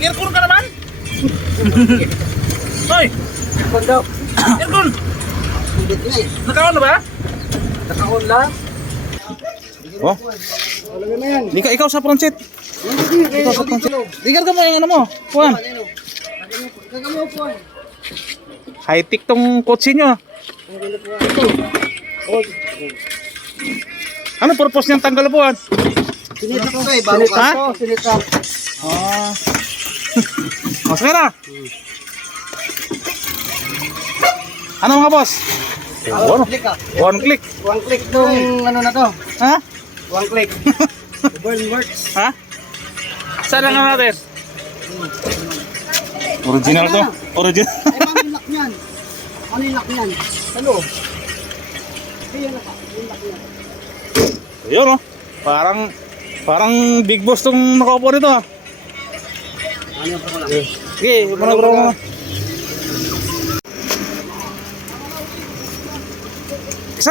Aircon ka naman? Hoy! Aircon daw. Na eh. Nakaon na ba? Nakaon lang. Oh, Wala na yan. di ka ikaw sa pronsit. Ikaw sa pronsit. Digar ka mo yung ano mo. Eh. High-tech tong kotse nyo. Ano purpose niyang tanggal buwan? Sinitak ko eh. Bago ka. Sinitak. Ah. O, sige na. Ano mga boss? One click ah. One click. One click tong ano na to. Ha? One click. Burn works. Ha? Saan ang ano natin? Original to. Original. Eh, paano yung lock niyan? Ano yung lock niyan? Sa loob. Eh, yun na ka. Yung lock niyan. Ayun oh. Parang parang big boss tong nakaupo nito ah. Ano yung lang? Sige, managro mo.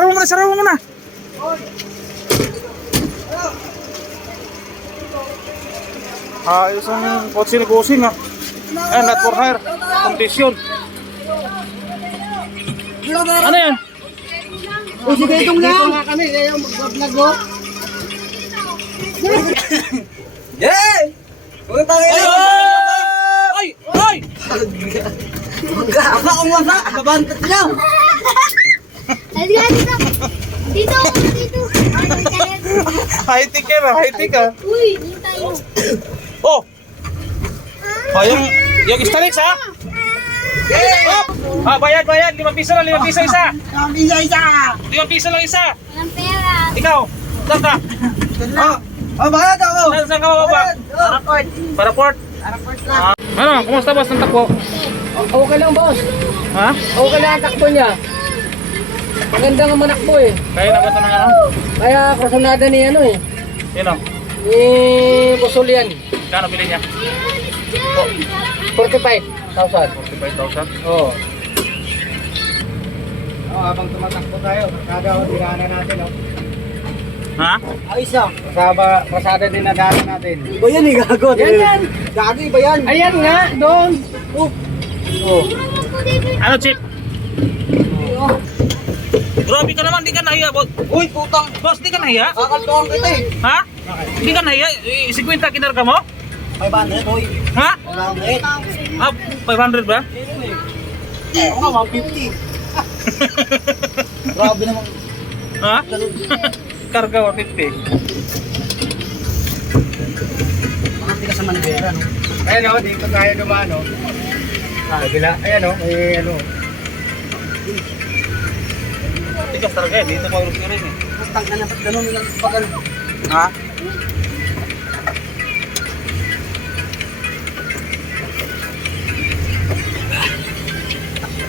Muna, sarap mo muna. Ayos ang kotse ni Kusing ah. Eh, not for hire. Condition. Ano yan? O sige, itong lang. Dito nga kami. Kaya mag-vlog mo. Yay! Huwag tayo Ay! Ay! Wala. Babantat niyo. Halika dito. Dito, dito. High tech yan ah, high tech ah. Uy, dito tayo. Oh! Oh, yung, yung Starix ha? Oh! Ah, bayad, bayad. Limang piso lang, limang piso isa. Kami isa isa. Limang piso lang isa. Walang pera. Ikaw, saan ka? Oh, oh, bayad ako. Saan, saan ka mababa? Airport. Para port. Airport lang. Ano, kumusta boss ng takbo? Okay lang, boss. Ha? Okay lang ang takbo niya. Maganda nga manakbo eh. Kaya na ba ito ng ano? Kaya krasonada ni ano eh. Yun o. Ni Busulian. Kano bili niya? 45,000. 45,000. Oo. Oh, habang tumatakbo tayo, kasada o dinaanan natin, oh. Ha? Ayos ah. Kasaba, kasada din na daanan natin. Iba yan eh, gago. Yan yan. Gago, iba yan. Ayan nga, doon. Oh. Oh. Ano, Chip? Grabe ka naman, di ka nahiya. Uy, putang. Boss, di ka nahiya? Kakaltuhan kita eh. Ha? Di ka nahiya? Eh, 50 kinarga mo? 500, uy. Ha? 100. Ah, 500 ba? Oo nga, 150. Grabe naman. Ha? Karga 150. Makati ka sa Manibera, no? Ayan o, dito tayo dumaan, o. Ah, bila. Ayan o, may ano. Tigas talaga eh, dito pa ulit ka rin eh. Putang ka na, ba't ganun lang bagal? Ha?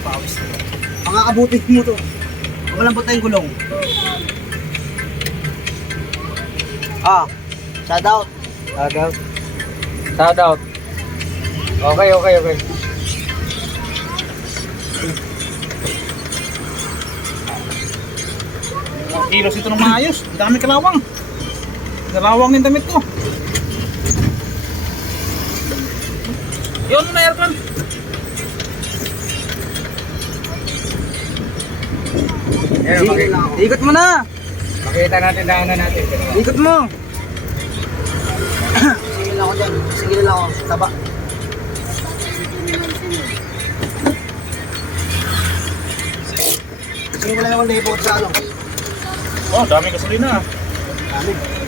Pawis na. Mo to. Walang po tayong gulong. Ah, shout out. Shout out. Shout out. Okay, okay, okay. Kilos ito ng maayos. Dami kalawang. Kalawang yung damit ko. Yun na aircon. Ayan, makita. Ikot mo na. Makita natin daanan natin. Ikot mo. Sige lang ako dyan. Sige lang ako. Taba. Sige lang ako labot sa ano. Oh, daming gasolina. Daming.